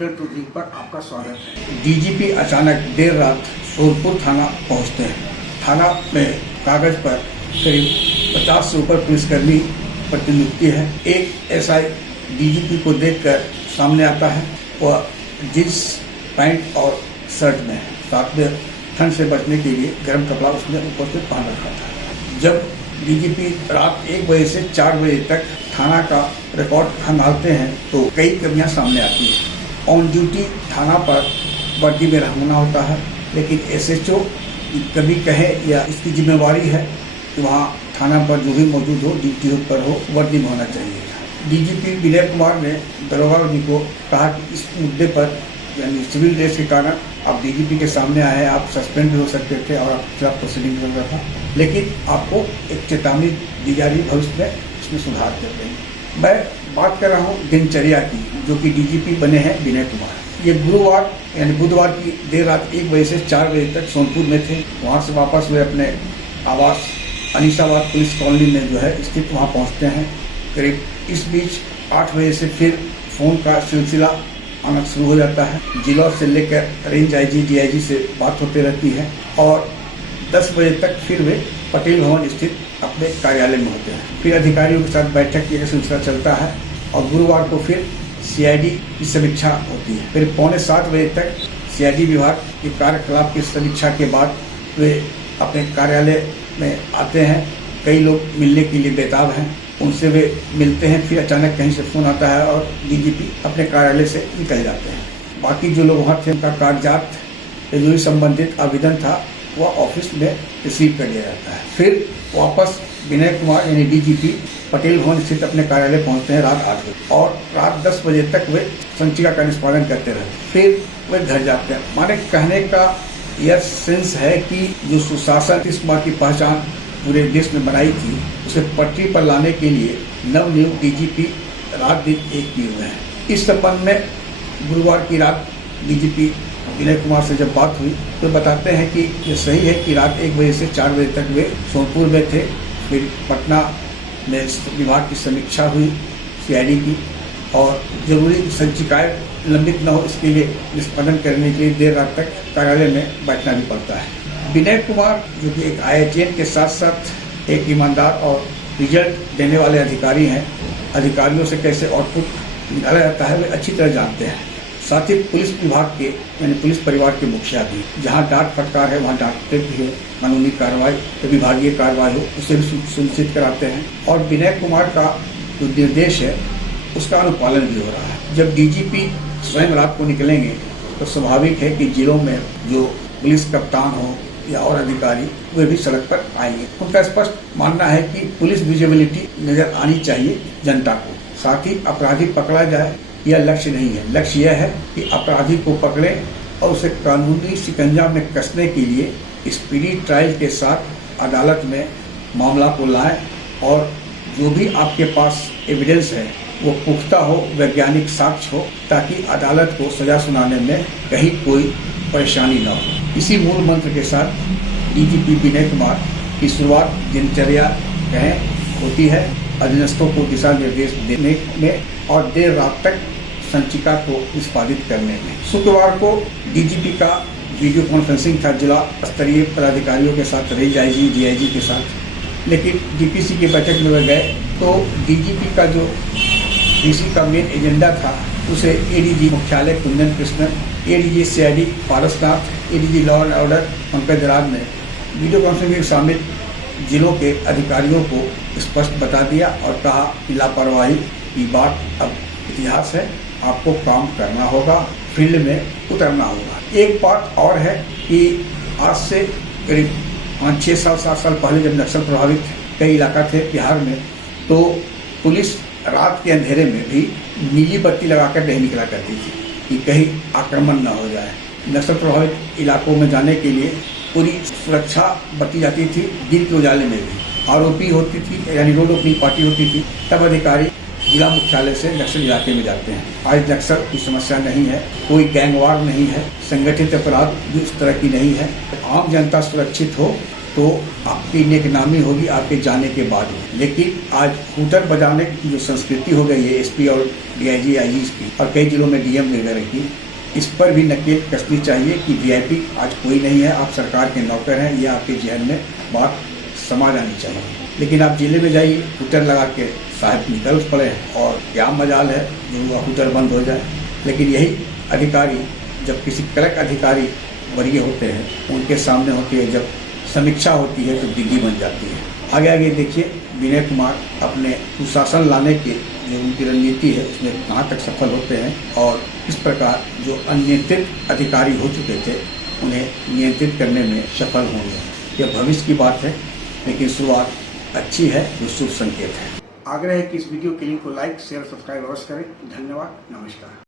Reporter touring पर आपका स्वागत है। डीजीपी अचानक देर रात सोनपुर थाना पहुंचते हैं। थाना में कागज पर करीब 50 से ऊपर पुलिसकर्मी प्रतिनियुक्ति है। एक एसआई डीजीपी को देखकर सामने आता है। वह जींस पैंट और शर्ट में है। साथ में ठंड से बचने के लिए गर्म कपड़ा उसने ऊपर से पहन रखा था। जब डीजीपी रात 1 बजे से 4 बजे तक थाना का रिकॉर्ड खंगालते हैं तो कई कमियां सामने आती हैं। ऑन ड्यूटी थाना पर वर्दी में रहना होता है, लेकिन एसएचओ कभी कहे या इसकी जिम्मेवारी है कि वहाँ थाना पर जो भी मौजूद हो, ड्यूटी पर हो, वर्दी में होना चाहिए। डीजीपी विनय कुमार ने दरोगा जी को कहा कि इस मुद्दे पर यानी सिविल ड्रेस के कारण आप डीजीपी के सामने आए, आप सस्पेंड भी हो सकते थे और आप खिलाफ प्रोसीडिंग चल रहा था, लेकिन आपको एक चेतावनी दी जा रही, भविष्य में इसमें सुधार कर देंगे। मैं बात कर रहा हूँ दिनचर्या की, जो कि डीजीपी बने हैं विनय कुमार। ये गुरुवार यानी बुधवार की देर रात 1 बजे से 4 बजे तक सोनपुर में थे। वहाँ से वापस वे अपने आवास अनीसाबाद पुलिस कॉलोनी में जो है स्थित वहाँ पहुँचते हैं। करीब इस बीच 8 बजे से फिर फ़ोन का सिलसिला आना शुरू हो जाता है। जिला से लेकर रेंज आईजी डीआईजी से बात होती रहती है और 10 बजे तक फिर वे पटेल भवन स्थित अपने कार्यालय में होते हैं। फिर अधिकारियों के साथ बैठक की सिलसिला चलता है और गुरुवार को फिर सीआईडी की समीक्षा होती है। फिर 6:45 बजे तक सीआईडी विभाग के कार्यकलाप की समीक्षा के बाद वे अपने कार्यालय में आते हैं। कई लोग मिलने के लिए बेताब हैं, उनसे वे मिलते हैं। फिर अचानक कहीं से फ़ोन आता है और डीजीपी अपने कार्यालय से निकल जाते हैं। बाकी जो लोग वहाँ थे उनका कागजात जो भी संबंधित आवेदन था वह ऑफिस में रिसीव कर लिया जाता है। फिर वापस विनय कुमार यानी डीजीपी पटेल भवन स्थित अपने कार्यालय पहुंचते हैं रात 8 बजे और रात 10 बजे तक वे संचिका का निष्पादन करते रहते। फिर वे घर जाते हैं। माने कहने का यह सेंस है कि जो सुशासन नीतीश कुमार की पहचान पूरे देश में बनाई थी, उसे पटरी पर लाने के लिए नवनियुक्त डीजीपी रात दिन एक किए हुए हैं। इस संबंध में गुरुवार की रात डीजीपी विनय कुमार से जब बात हुई तो बताते हैं कि ये सही है कि रात 1 बजे से 4 बजे तक वे सोनपुर में थे। फिर पटना में विभाग की समीक्षा हुई सीआईडी की और जरूरी संचिकाएं लंबित न हो इसके लिए निष्पादन करने के लिए देर रात तक कार्यालय में बैठना भी पड़ता है। विनय कुमार जो कि एक IITN के साथ साथ एक ईमानदार और रिजल्ट देने वाले अधिकारी हैं, अधिकारियों से कैसे आउटपुट निकाला जाता है वे अच्छी तरह जानते हैं। साथ ही पुलिस विभाग के यानी पुलिस परिवार के मुखिया भी, जहां डांट फटकार है वहां डांटते भी है, कानूनी कार्रवाई विभागीय कार्रवाई हो उसे भी सुनिश्चित कराते हैं और विनय कुमार का जो निर्देश है उसका अनुपालन भी हो रहा है। जब डीजीपी स्वयं रात को निकलेंगे तो स्वाभाविक है कि जिलों में जो पुलिस कप्तान हो या और अधिकारी वे भी सड़क पर आएंगे। उनका स्पष्ट मानना है कि पुलिस विजिबिलिटी नजर आनी चाहिए जनता को। साथ ही अपराधी पकड़ा जाए यह लक्ष्य नहीं है। लक्ष्य यह है कि अपराधी को पकड़े और उसे कानूनी शिकंजा में कसने के लिए स्पीडी ट्रायल के साथ अदालत में मामला को लाएं और जो भी आपके पास एविडेंस है वो पुख्ता हो, वैज्ञानिक साक्ष्य हो, ताकि अदालत को सजा सुनाने में कहीं कोई परेशानी न हो। इसी मूल मंत्र के साथ डीजीपी विनय कुमार की शुरुआत दिनचर्या कहें होती है अधीनस्थों को दिशा निर्देश देने में और देर रात तक संचिका को निष्पादित करने में। शुक्रवार को डीजीपी का वीडियो कॉन्फ्रेंसिंग था जिला स्तरीय पदाधिकारियों के साथ, रेंज आईजी डीआईजी के साथ, लेकिन डीपीसी की बैठक में वे गए तो डीजीपी का जो डीसी का मेन एजेंडा था उसे एडीजी मुख्यालय Kundan Krishnan, ADG CID Parasnath, ADG law and order Pankaj Raj ने वीडियो कॉन्फ्रेंसिंग में शामिल जिलों के अधिकारियों को स्पष्ट बता दिया और कहा कि लापरवाही की बात अब इतिहास है, आपको काम करना होगा, फील्ड में उतरना होगा। एक बात और है कि आज से करीब 6-7 साल पहले जब नक्सल प्रभावित कई इलाका थे बिहार में, तो पुलिस रात के अंधेरे में भी नीली बत्ती लगाकर नहीं निकला करती थी कि कहीं आक्रमण न हो जाए। नक्सल प्रभावित इलाकों में जाने के लिए पूरी सुरक्षा बरती जाती थी। दिन के उजाले में भी आरोपी होती थी यानी रोड ओपनिंग पार्टी होती थी, तब अधिकारी जिला मुख्यालय से नक्सल इलाके में जाते हैं। आज नक्सल की समस्या नहीं है, कोई गैंगवार नहीं है, संगठित अपराध भी उस तरह की नहीं है। आम जनता सुरक्षित हो तो आपकी नेकनामी होगी आपके जाने के बाद होगी। लेकिन आज हूटर बजाने की जो संस्कृति हो गई है एसपी और डीआईजी आईजी की और कई जिलों में डीएम वगैरह की, इस पर भी नकेल कसनी चाहिए कि वीआईपी आज कोई नहीं है, आप सरकार के नौकर हैं, ये आपके जहन में बात समा जानी चाहिए। लेकिन आप जिले में जाइए, हूटर लगा के साहब निकल पड़े और क्या मजाल है जो हूटर बंद हो जाए। लेकिन यही अधिकारी जब किसी कड़क अधिकारी वर्गीय होते हैं, उनके सामने होती है, जब समीक्षा होती है तो दिल्ली बन जाती है। आगे आगे देखिए विनय कुमार अपने सुशासन लाने के जो उनकी रणनीति है उसमें कहाँ तक सफल होते हैं और इस प्रकार जो अनियंत्रित अधिकारी हो चुके थे उन्हें नियंत्रित करने में सफल होंगे। यह भविष्य की बात है, लेकिन शुरुआत अच्छी है जो शुभ संकेत है। आग्रह है कि इस वीडियो के लिंक को लाइक शेयर सब्सक्राइब अवश्य करें। धन्यवाद, नमस्कार।